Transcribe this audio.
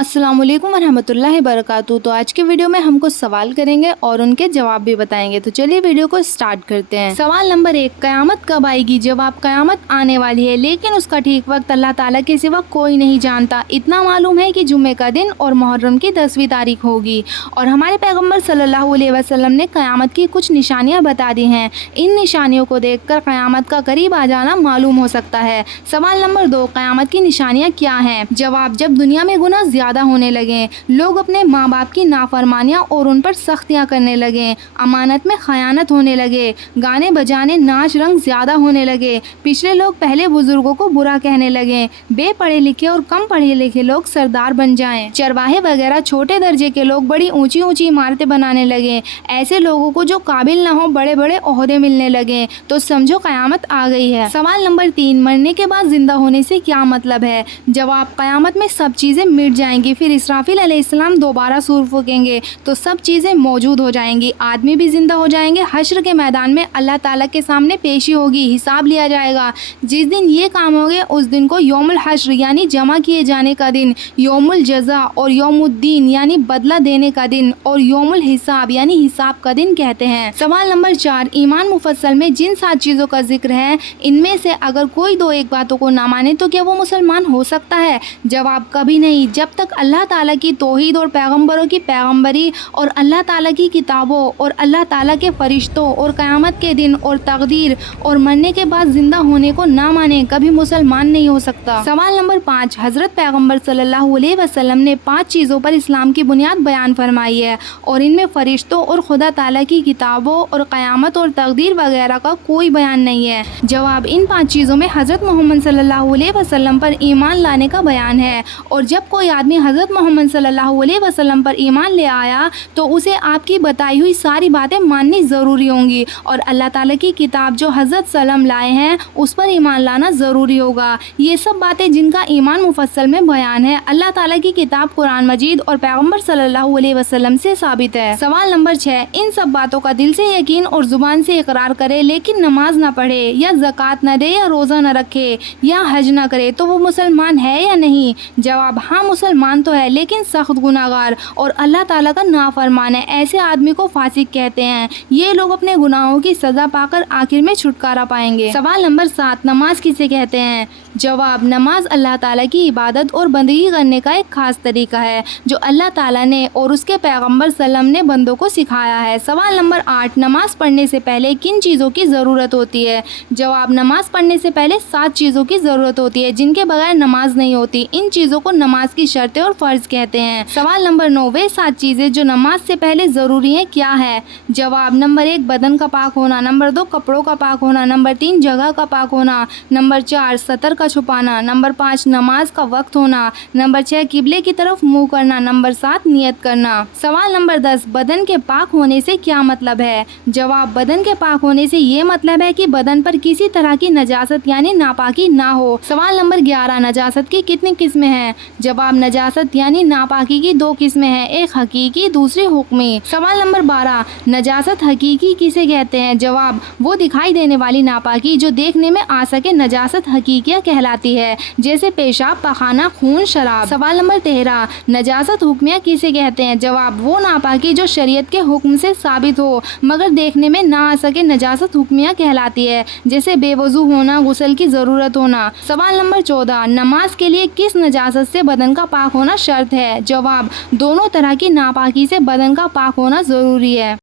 अस्सलाम वालेकुम वरहमतुल्लाहि वबरकातुहू। तो आज के वीडियो में हम कुछ सवाल करेंगे और उनके जवाब भी बताएंगे। तो चलिए वीडियो को स्टार्ट करते हैं। सवाल नंबर 1, क़यामत कब आएगी? जवाब, क़यामत आने वाली है, लेकिन उसका ठीक वक्त अल्लाह ताला के सिवा कोई नहीं जानता। इतना मालूम है कि जुम्मे का दिन और मुहर्रम की 10वीं तारीख होगी। और हमारे पैगम्बर सल्लल्लाहु अलैहि वसल्लम ने क़यामत की कुछ निशानियाँ बता दी हैं। इन निशानियों को देख कर क़यामत का करीब आ जाना मालूम हो सकता है। सवाल नंबर 2, क़यामत की निशानियाँ क्या हैं? जवाब, जब दुनिया में गुनाह ज़्यादा होने लगे, लोग अपने माँ बाप की नाफरमानियाँ और उन पर सख्तियाँ करने लगे, अमानत में खयानत होने लगे, गाने बजाने नाच रंग ज़्यादा होने लगे, पिछले लोग पहले बुजुर्गों को बुरा कहने लगे, बेपढ़े लिखे और कम पढ़े लिखे लोग सरदार बन जाएं, चरवाहे वगैरह छोटे दर्जे के लोग बड़ी ऊंची ऊंची इमारतें बनाने लगे, ऐसे लोगों को जो काबिल न हो बड़े बड़े ओहदे मिलने लगे, तो समझो क़यामत आ गई है। सवाल नंबर 3, मरने के बाद जिंदा होने से क्या मतलब है? जवाब, क़यामत में सब चीज़ें मिट जाएंगी, फिर इसराफिल अलैहिस्सलाम दोबारा सूर फूकेंगे तो सब चीज़ें मौजूद हो जाएंगी, आदमी भी जिंदा हो जाएंगे, हश्र के मैदान में अल्लाह ताला के सामने पेशी होगी, हिसाब लिया जाएगा। जिस दिन ये काम होंगे उस दिन को यौमुल हश्र यानी जमा किए जाने का दिन, यौमुल जज़ा और यौमुद्दीन यानी बदला देने का दिन और यौमुल हिसाब यानी हिसाब का दिन कहते हैं। सवाल नंबर 4, ईमान मुफस्सल में जिन 7 चीज़ों का जिक्र है, इनमें से अगर कोई 2 एक बातों को ना माने तो क्या वो मुसलमान हो सकता है? जवाब, कभी नहीं, जब तक अल्लाह ताला की तौहीद और पैगंबरों की पैगंबरी और अल्लाह ताला की किताबों और अल्लाह ताला के फरिश्तों और क़यामत के दिन और तकदीर और मरने के बाद जिंदा होने को ना माने, कभी मुसलमान नहीं हो सकता। सवाल नंबर 5, हज़रत पैगंबर सल्लल्लाहु अलैहि वसल्लम ने 5 चीज़ों पर इस्लाम की बुनियाद बयान फरमाई है और इनमें फरिश्तों और खुदा ताला की किताबों और क़यामत और तकदीर वगैरह का कोई बयान नहीं है। जवाब, इन 5 चीज़ों में हज़रत मोहम्मद सल्लल्लाहु अलैहि वसल्लम पर ईमान लाने का बयान है और जब कोई आदमी हज़रत मोहम्मद सल्लल्लाहु अलैहि वसल्लम पर ईमान ले आया तो उसे आपकी बताई हुई सारी बातें माननी ज़रूरी होंगी और अल्लाह ताला की किताब जो हज़रत सल्लम लाए हैं उस पर ईमान लाना ज़रूरी होगा। ये सब बातें जिनका ईमान मुफस्सल में बयान है अल्लाह ताला की किताब कुरान मजीद और पैगम्बर सल्लल्लाहु अलैहि वसल्लम से साबित है। सवाल नंबर 6, इन सब बातों का दिल से यकीन और ज़ुबान से इकरार करे लेकिन नमाज ना पढ़े या ज़कात न दे या रोज़ा न रखे या हज न करे तो वो मुसलमान है या नहीं? जवाब, हाँ मुसलमान तो है लेकिन सख्त गुनाहगार और अल्लाह ताला का नाफरमान है। ऐसे आदमी को फासिक कहते हैं। ये लोग अपने गुनाहों की सज़ा पाकर आखिर में छुटकारा पाएंगे। सवाल नंबर 7, नमाज किसे कहते हैं? जवाब, नमाज अल्लाह ताला की इबादत और बंदगी करने का एक खास तरीका है जो अल्लाह ताला ने और उसके पैगम्बर सल्लम ने बंदों को सिखाया है। सवाल नंबर 8, नमाज पढ़ने से पहले किन चीज़ों की ज़रूरत होती है? जवाब, नमाज पढ़ने से पहले 7 चीज़ों की ज़रूरत होती है जिनके बगैर नमाज नहीं होती। इन चीज़ों को नमाज की शर्तें और फ़र्ज़ कहते हैं। सवाल नंबर 9, वे 7 चीज़ें जो नमाज से पहले ज़रूरी हैं क्या है? जवाब, नंबर 1 बदन का पाक होना, नंबर 2 कपड़ों का पाक होना, नंबर 3 जगह का पाक होना, नंबर 4 सतर का छुपाना, नंबर 5 नमाज का वक्त होना, नंबर 6 किबले की तरफ मुँह करना, नंबर 7 नियत करना। सवाल नंबर 10, बदन के पाक होने से क्या मतलब है? जवाब, बदन के पाक होने से ये मतलब है कि बदन पर किसी तरह की नजासत यानी नापाकी ना हो। सवाल नंबर 11, नजासत की कितनी किस्में हैं? जवाब, नजासत यानी नापाकी की 2 किस्में हैं, एक हकीकी दूसरी हुक्मी। सवाल नंबर 12, नजासत हकीकी किसे कहते हैं? जवाब, वो दिखाई देने वाली नापाकी जो देखने में आ सके नजासत हकीकिया कहलाती है, जैसे पेशाब, पखाना, खून, शराब। सवाल नंबर 13, नजासत हुक्मिया किसे कहते हैं? जवाब, वो नापाकी जो शरीयत के हुक्म से साबित हो मगर देखने में ना आ सके नजासत हुक्मिया कहलाती है, जैसे बेवजू होना, गुस्ल की ज़रूरत होना। सवाल नंबर 14, नमाज के लिए किस नजासत से बदन का पाक होना शर्त है? जवाब, दोनों तरह की नापाकी से बदन का पाक होना ज़रूरी है।